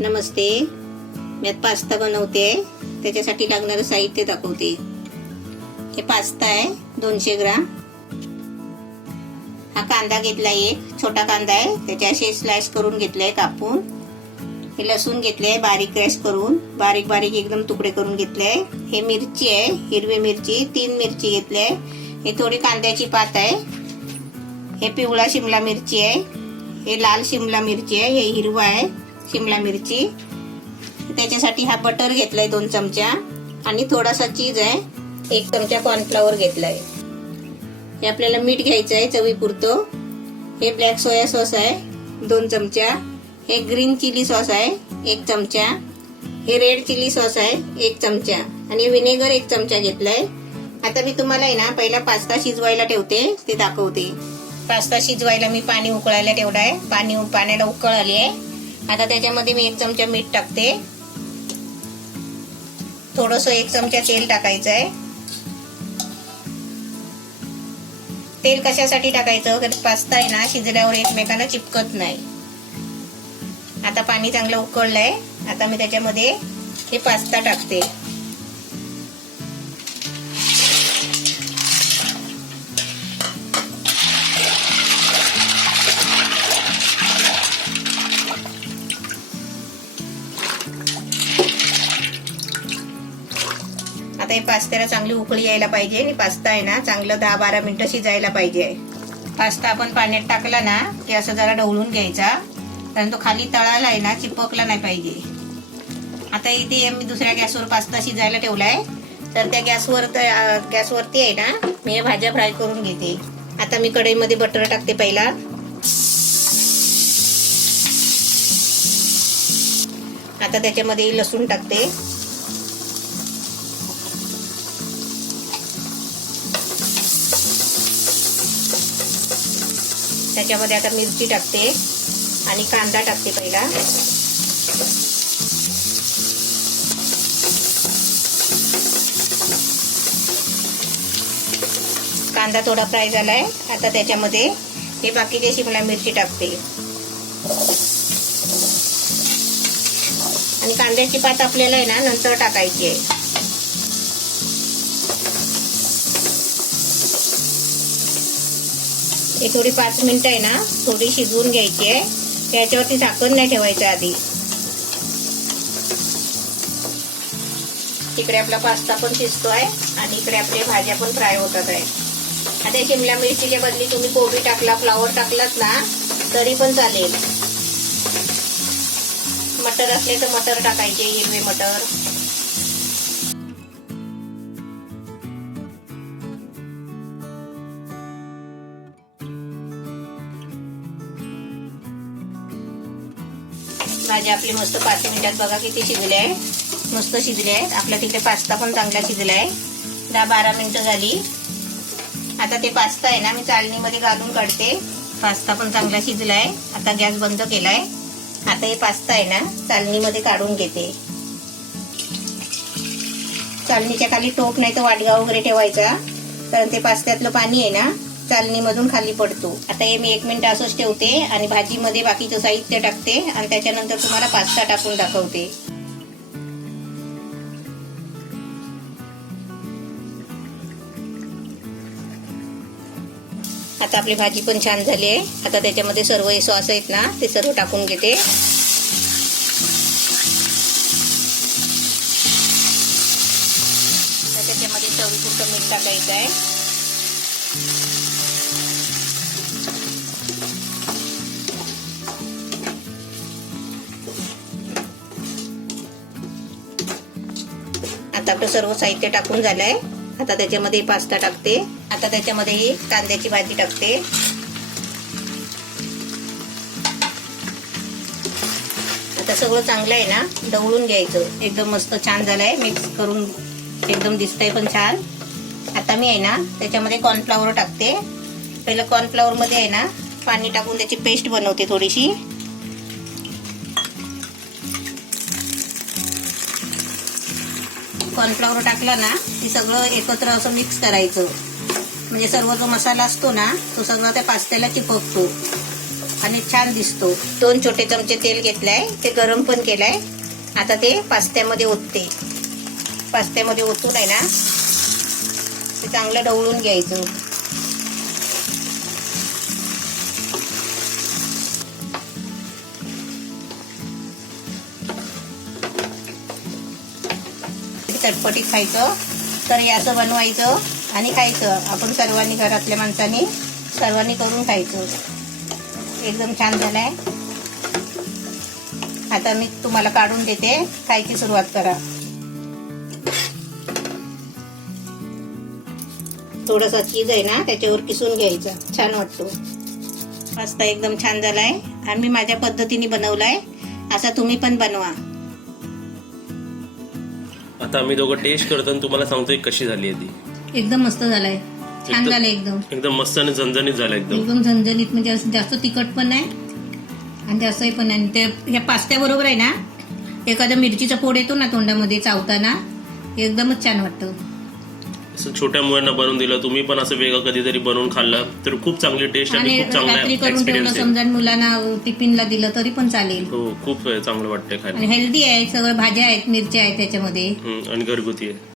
नमस्ते, मी आता पास्ता बनवते. त्याच्यासाठी लागणारं साहित्य दाखवते. हे पास्ता आहे 200 ग्राम. हा कांदा घेतलाय, एक छोटा कांदा आहे, त्याचे असे स्लाइस करून घेतलाय कापून. हे लसूण घेतले बारीक क्रॅश करून, बारीक बारीक एकदम तुकडे करून घेतले. हे मिरची आहे, हिरवी मिरची 3 मिरची घेतले. हे थोडी कांद्याची पात आहे. हे पिवळा शिमला मिरची आहे. हे लाल शिमला मिरची आहे. हे हिरवा आहे शिमला मिरची. त्याच्यासाठी हा बटर घेतलाय 2 चमचा आणि थोडासा चीज आहे. 1 चमचा कॉर्नफ्लॉवर घेतलाय. हे आपल्याला मीठ घ्यायचं आहे चवीपुरतं. हे ब्लॅक सोया सॉस आहे 2 चमचा. हे ग्रीन चिली सॉस आहे 1 चमचा. हे रेड चिली सॉस आहे 1 चमचा आणि विनेगर 1 चमचा घेतलाय. आता मी तुम्हाला आहे ना पहिला पास्ता शिजवायला ठेवते ते दाखवते. पास्ता शिजवायला मी पाणी उकळायला ठेवलं आहे. पाण्याला उकळ आली आहे. आता त्याच्यामध्ये मी 1 चमचा मीठ टाकते. थोडंसं 1 चमचा तेल टाकायचं आहे. तेल कशासाठी टाकायचं? कारण पास्ता आहे ना शिजल्यावर एकमेकांना चिपकत नाही. आता पाणी चांगलं उकळलंय. आता मी त्याच्यामध्ये हे पास्ता टाकते. आता हे पास्त्याला चांगली उकळी यायला पाहिजे आणि पास्ता आहे ना चांगलं 10-12 मिनिटं शिजायला पाहिजे. पास्ता आपण पाण्यात टाकला ना की असं जरा ढवळून घ्यायचा, कारण तो खाली तळाला आहे ना चिपकला नाही पाहिजे. आता इथे मी दुसऱ्या गॅसवर पास्ता शिजायला ठेवलाय. तर त्या गॅसवरती आहे ना मी हे भाज्या फ्राय करून घेते. आता मी कढईमध्ये बटर टाकते पहिला. आता त्याच्यामध्ये लसूण टाकते. त्याच्यामध्ये आता मिरची टाकते आणि कांदा टाकते पहिला. कांदा थोडा फ्राय झालाय. आता त्याच्यामध्ये हे बाकीचे शिमला मिरची टाकते आणि कांद्याची पात आपल्याला आहे ना नंतर टाकायची आहे. हे थोडी 5 मिनिटं आहे ना थोडी शिजवून घ्यायची आहे. त्याच्यावरती झाकण नाही ठेवायचं आधी. इकडे आपला पास्ता पण शिजतोय आणि इकडे आपल्या भाज्या पण फ्राय होतात आहे. आता शिमला मिरचीच्या बदली तुम्ही कोबी टाकला, फ्लावर टाकलात ना तरी पण चालेल. मटर असले तर मटर टाकायचे, हिरवे मटर. भाज्या आपली मस्त 5 मिनिटात बघा किती शिजले आहे. मस्त शिजले आहेत. आपल्या तिथे पास्ता पण चांगला शिजला आहे. 10-12 मिनिटं झाली. आता ते पास्ता आहे ना मी चाळणीमध्ये घालून काढते. पास्ता पण चांगला शिजला आहे. आता गॅस बंद केलाय. आता हे पास्ता आहे ना चाळणीमध्ये काढून घेते. चाळणीच्या खाली टोप नाही तर वाटगा वगैरे ठेवायचा, कारण ते पास्त्यातलं पाणी आहे ना चाळणीमधून खाली पडतो. आता हे मी 1 मिनिट असंच ठेवते आणि भाजीमध्ये बाकीचं साहित्य टाकते आणि त्याच्यानंतर तुम्हाला पास्ता टाकून दाखवते. आता आपली भाजी पण छान झाली आहे. आता त्याच्यामध्ये सर्व सॉस आहेत ना ते सर्व टाकून घेते. त्याच्यामध्ये चवीपुरतं मीठ टाकायचं आहे. आता आपलं सर्व साहित्य टाकून झालंय. आता त्याच्यामध्ये पास्ता टाकते. आता त्याच्यामध्ये कांद्याची भाजी टाकते. आता सगळं चांगलं आहे ना ढवळून घ्यायचं. एकदम मस्त छान झालंय. मिक्स करून एकदम दिसतंय पण छान. आता मी आहे ना त्याच्यामध्ये कॉर्नफ्लॉवर टाकते. पहिलं कॉर्नफ्लॉवर मध्ये आहे ना पाणी टाकून त्याची पेस्ट बनवते थोडीशी. कॉर्नफ्लॉवर टाकला ना की सगळं एकत्र असं मिक्स करायचं. म्हणजे सर्व जो मसाला असतो ना तो सगळा त्या पास्त्याला चिपकतो आणि आणि छान दिसतो. 2 छोटे चमचे तेल घेतलंय, ते गरम पण केलंय. आता ते पास्त्यामध्ये ओतते. पास्त्यामध्ये ओतून आहे ना ते चांगलं ढवळून घ्यायचं. चटपटीत खायचं तर हे असं बनवायचं आणि खायचं. आपण सर्वांनी, घरातल्या माणसांनी सर्वांनी करून खायचं. एकदम छान झालंय. आता मी तुम्हाला काढून देते, खायची सुरुवात करा. थोडासा चीज आहे ना त्याच्यावर किसून घ्यायचा, छान वाटतो. पास्ता एकदम छान झालाय आणि मी माझ्या पद्धतीने बनवलाय. असा तुम्ही पण बनवा. आता आम्ही दोघं टेस्ट करतो आणि तुम्हाला सांगतोय कशी झाली आहे ती. एकदम मस्त झालाय, छान झालंय. एकदम मस्त आणि झणझणीत झालं. एकदम झणझणीत, म्हणजे जास्त तिखट पण नाही आणि जास्तही पण नाही. ते ह्या पास्त्या बरोबर आहे ना एखादा मिरचीचा फोड येतो ना तोंडामध्ये चावताना, एकदमच छान वाटतं. असं छोट्या मुलांना बनवून दिलं, तुम्ही पण असं वेगळं कधीतरी बनवून खाल्लं तर खूप चांगली टेस्ट आणि खूप चांगला रात्री करून ठेवलं, एक्सपिरियन्स आहे. समजा मुलांना टिफिनला दिलं तरी पण चालेल. हो, खूप चांगलं वाटतंय खायला आणि हेल्दी आहे, सगळं भाज्या आहेत, मिरच्या आहेत त्याच्यामध्ये आणि घरगुती आहे.